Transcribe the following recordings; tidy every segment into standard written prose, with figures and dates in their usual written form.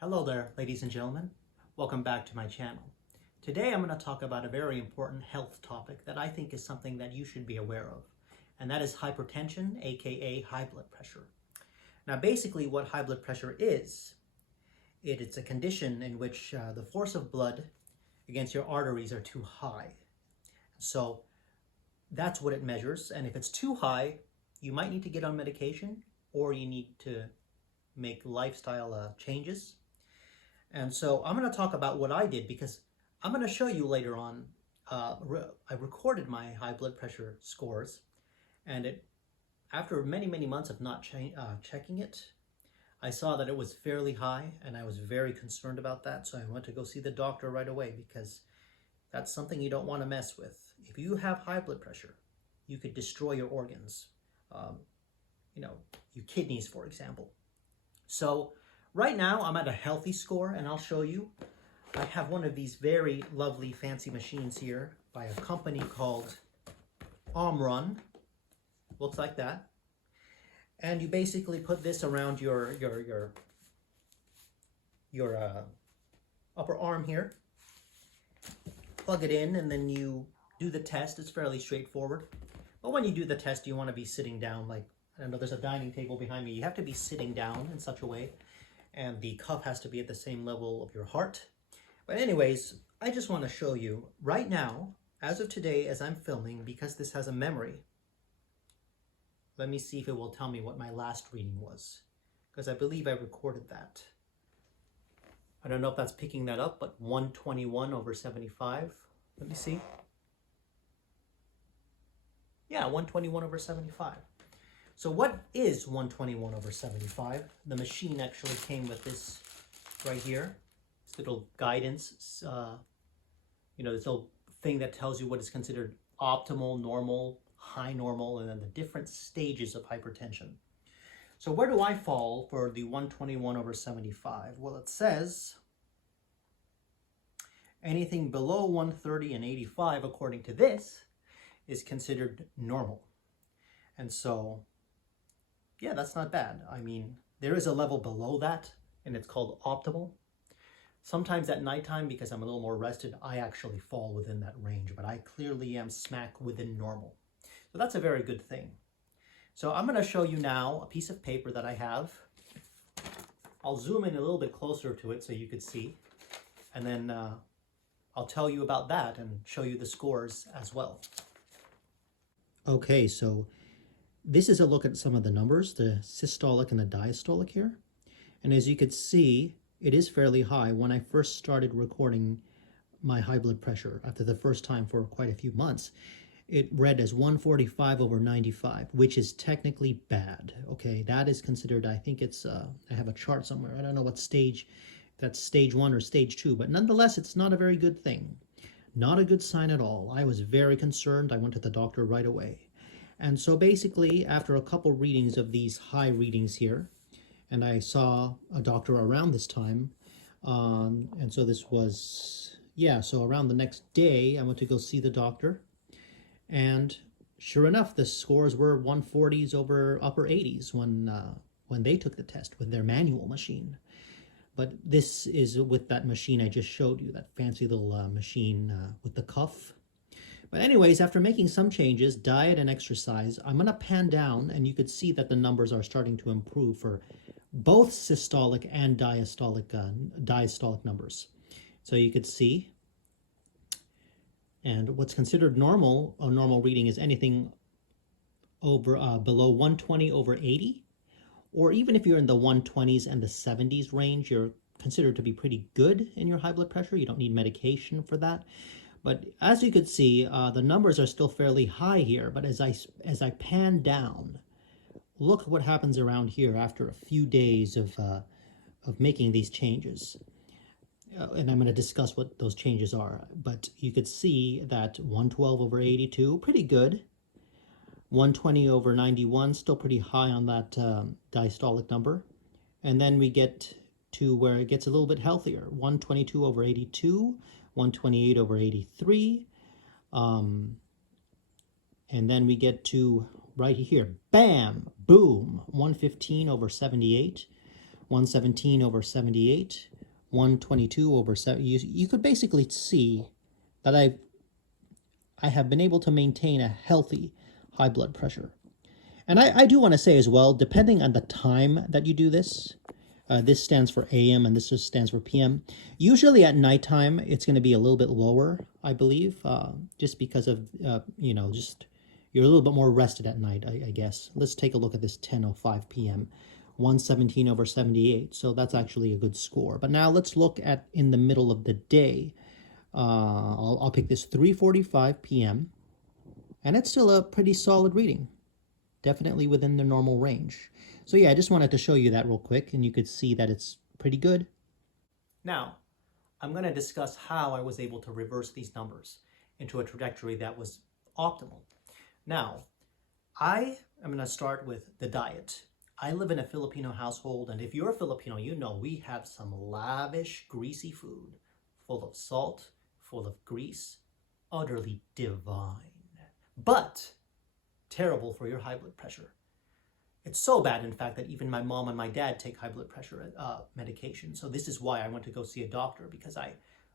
Hello there, ladies and gentlemen. Welcome back to my channel. Today I'm going to talk about a very important health topic that I think is something that you should be aware of, and that is hypertension, aka high blood pressure. Now basically what high blood pressure is, it's a condition in which the force of blood against your arteries are too high. So that's what it measures, and if it's too high, you might need to get on medication or you need to make lifestyle changes. And so I'm going to talk about what I did because I'm going to show you later on. I recorded my high blood pressure scores, and after many months of not checking it, I saw that it was fairly high, and I was very concerned about that. So I went to go see the doctor right away because that's something you don't want to mess with. If you have high blood pressure, you could destroy your organs, your kidneys, for example. So right now I'm at a healthy score, and I'll show you. I have one of these very lovely fancy machines here by a company called Omron. Looks like that. And you basically put this around your upper arm here. Plug it in, and then you do the test. It's fairly straightforward. But when you do the test, you want to be sitting down. Like, I don't know, there's a dining table behind me. You have to be sitting down in such a way, and the cuff has to be at the same level of your heart. But anyways, I just want to show you right now, as of today, as I'm filming, because this has a memory. Let me see if it will tell me what my last reading was, because I believe I recorded that. I don't know if that's picking that up, but 121/75. Let me see. Yeah, 121/75. So what is 121/75? The machine actually came with this right here. This little guidance, this little thing that tells you what is considered optimal, normal, high normal, and then the different stages of hypertension. So where do I fall for the 121/75? Well, it says anything below 130 and 85, according to this, is considered normal. And so, yeah, that's not bad. I mean, there is a level below that, and it's called optimal. Sometimes at nighttime, because I'm a little more rested, I actually fall within that range, but I clearly am smack within normal. So that's a very good thing. So I'm going to show you now a piece of paper that I have. I'll zoom in a little bit closer to it so you could see, and then I'll tell you about that and show you the scores as well. Okay, so this is a look at some of the numbers, the systolic and the diastolic here. And as you could see, it is fairly high. When I first started recording my high blood pressure after the first time for quite a few months, it read as 145/95, which is technically bad. Okay, that is considered, I think it's, I have a chart somewhere. I don't know what stage, that's stage 1 or stage 2, but nonetheless, it's not a very good thing. Not a good sign at all. I was very concerned. I went to the doctor right away. And so basically, after a couple readings of these high readings here, and I saw a doctor around this time, and so this was, so around the next day, I went to go see the doctor, and sure enough, the scores were 140s over upper 80s when they took the test with their manual machine. But this is with that machine I just showed you, that fancy little machine with the cuff. But anyways, after making some changes, diet and exercise, I'm going to pan down, and you could see that the numbers are starting to improve for both systolic and diastolic numbers. So you could see. And what's considered normal, a normal reading, is anything over below 120/80. Or even if you're in the 120s and the 70s range, you're considered to be pretty good in your high blood pressure. You don't need medication for that. But as you could see, the numbers are still fairly high here. But as I pan down, look what happens around here after a few days of making these changes. And I'm going to discuss what those changes are. But you could see that 112/82, pretty good. 120/91, still pretty high on that diastolic number. And then we get to where it gets a little bit healthier. 122/82, 128/83. And then we get to right here, bam, boom, 115/78, 117 over 78, 122 over 7. You could basically see that I have been able to maintain a healthy high blood pressure. And I do want to say as well, depending on the time that you do this, this stands for AM and this just stands for PM. Usually at nighttime, it's going to be a little bit lower, I believe, just because of, just you're a little bit more rested at night, I guess. Let's take a look at this 10:05 p.m. 117 over 78. So that's actually a good score. But now let's look at in the middle of the day. I'll pick this 3:45 p.m. and it's still a pretty solid reading. Definitely within the normal range. So yeah, I just wanted to show you that real quick and you could see that it's pretty good. Now, I'm going to discuss how I was able to reverse these numbers into a trajectory that was optimal. Now, I am going to start with the diet. I live in a Filipino household, and if you're a Filipino, you know we have some lavish, greasy food, full of salt, full of grease, utterly divine, but terrible for your high blood pressure. It's so bad, in fact, that even my mom and my dad take high blood pressure medication. So this is why I went to go see a doctor, because I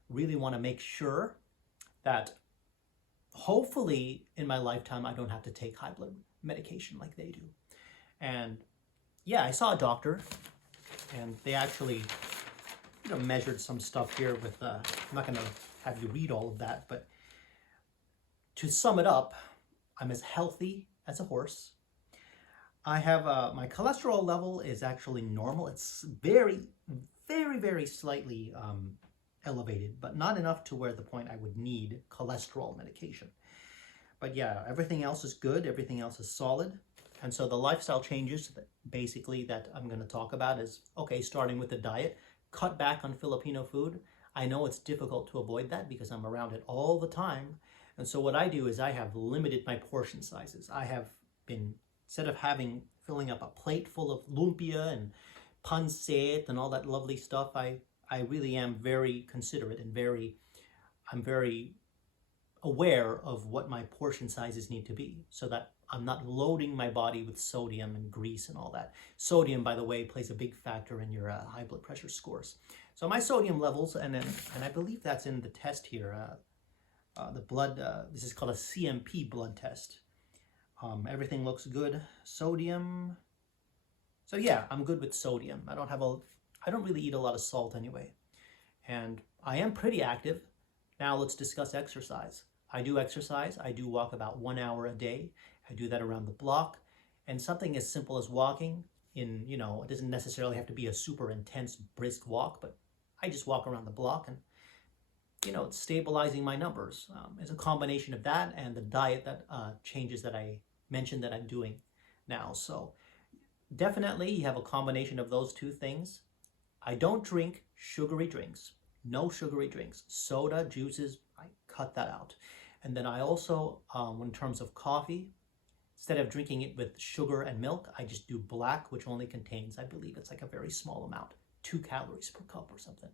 really want to make sure that hopefully in my lifetime I don't have to take high blood medication like they do. And yeah, I saw a doctor, and they actually measured some stuff here with, I'm not going to have you read all of that, but to sum it up, I'm as healthy as a horse. I have, my cholesterol level is actually normal. It's very, very, very slightly elevated, but not enough to where the point I would need cholesterol medication. But yeah, everything else is good. Everything else is solid. And so the lifestyle changes that basically that I'm going to talk about is, okay, starting with the diet, cut back on Filipino food. I know it's difficult to avoid that because I'm around it all the time. And so what I do is I have limited my portion sizes. I have been, instead of filling up a plate full of lumpia and pancit and all that lovely stuff, I really am very considerate and I'm very aware of what my portion sizes need to be so that I'm not loading my body with sodium and grease and all that. Sodium, by the way, plays a big factor in your high blood pressure scores. So my sodium levels, and I believe that's in the test here, the blood, this is called a CMP blood test. Everything looks good. Sodium. So yeah, I'm good with sodium. I don't really eat a lot of salt anyway. And I am pretty active. Now let's discuss exercise. I do exercise. I do walk about 1 hour a day. I do that around the block. And something as simple as walking in, it doesn't necessarily have to be a super intense, brisk walk, but I just walk around the block and, it's stabilizing my numbers. It's a combination of that and the diet that changes that I mentioned that I'm doing now. So definitely you have a combination of those two things. I don't drink sugary drinks. No sugary drinks. Soda, juices, I cut that out. And then I also, in terms of coffee, instead of drinking it with sugar and milk, I just do black, which only contains, I believe it's like a very small amount, 2 calories per cup or something.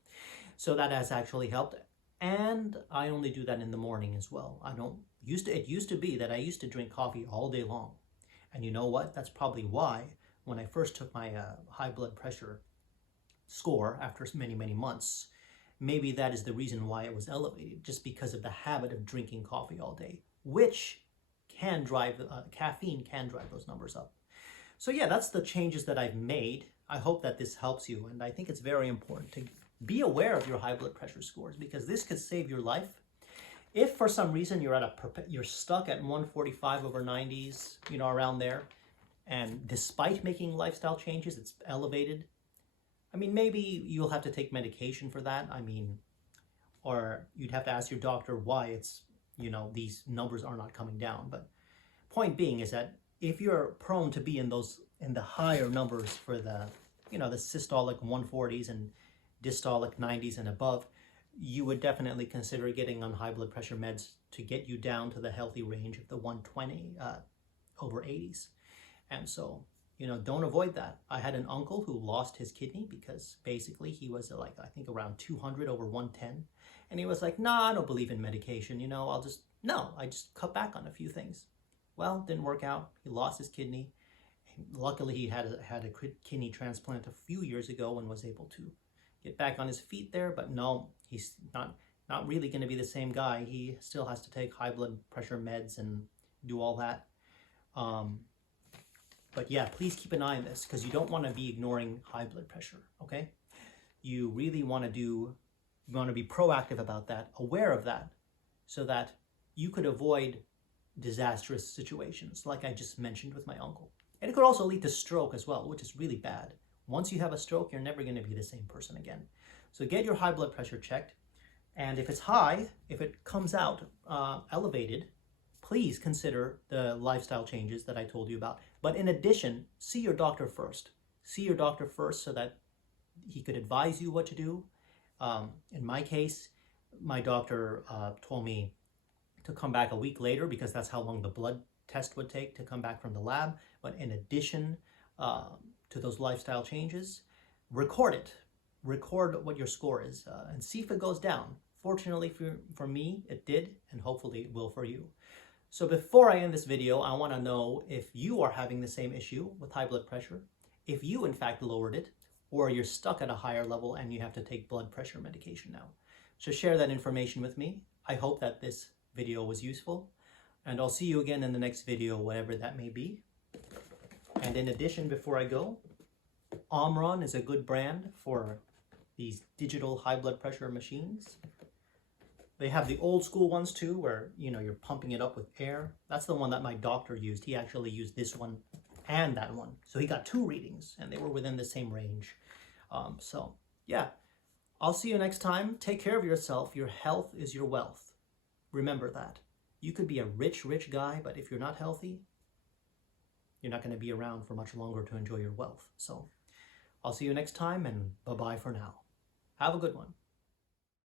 So that has actually helped. And I only do that in the morning as well. It used to be that I used to drink coffee all day long. And you know what? That's probably why when I first took my high blood pressure score after many, many months, maybe that is the reason why it was elevated, just because of the habit of drinking coffee all day, which can drive, caffeine can drive those numbers up. So yeah, that's the changes that I've made. I hope that this helps you. And I think it's very important to be aware of your high blood pressure scores because this could save your life. If for some reason you're stuck at 145 over 90s, around there, and despite making lifestyle changes, it's elevated, maybe you'll have to take medication for that. Or you'd have to ask your doctor why it's, these numbers are not coming down. But point being is that if you're prone to be in the higher numbers for the, the systolic 140s and dystolic 90s and above, you would definitely consider getting on high blood pressure meds to get you down to the healthy range of the 120 over 80s. And so, don't avoid that. I had an uncle who lost his kidney because basically he was I think around 200 over 110. And he was like, nah, I don't believe in medication. I just cut back on a few things. Well, didn't work out. He lost his kidney. luckily he had a kidney transplant a few years ago and was able to get back on his feet there. But no, he's not really going to be the same guy. He still has to take high blood pressure meds and do all that. But yeah, please keep an eye on this, because you don't want to be ignoring high blood pressure, okay? You really want to be proactive about that, aware of that, so that you could avoid disastrous situations like I just mentioned with my uncle. And it could also lead to stroke as well, which is really bad. Once you have a stroke, you're never going to be the same person again. So get your high blood pressure checked. And if it's high, if it comes out elevated, please consider the lifestyle changes that I told you about. But in addition, see your doctor first. See your doctor first so that he could advise you what to do. In my case, my doctor told me to come back a week later, because that's how long the blood test would take to come back from the lab. But in addition to those lifestyle changes, record it. Record what your score is and see if it goes down. Fortunately for me, it did, and hopefully it will for you. So before I end this video, I want to know if you are having the same issue with high blood pressure, if you in fact lowered it, or you're stuck at a higher level and you have to take blood pressure medication now. So share that information with me. I hope that this video was useful, and I'll see you again in the next video, whatever that may be. And in addition, before I go, Omron is a good brand for these digital high blood pressure machines. They have the old school ones too, where you're pumping it up with air. That's the one that my doctor used. He actually used this one and that one. So he got 2 readings and they were within the same range. So yeah, I'll see you next time. Take care of yourself. Your health is your wealth. Remember that. You could be a rich guy, but if you're not healthy, you're not going to be around for much longer to enjoy your wealth. So I'll see you next time, and bye-bye for now. Have a good one.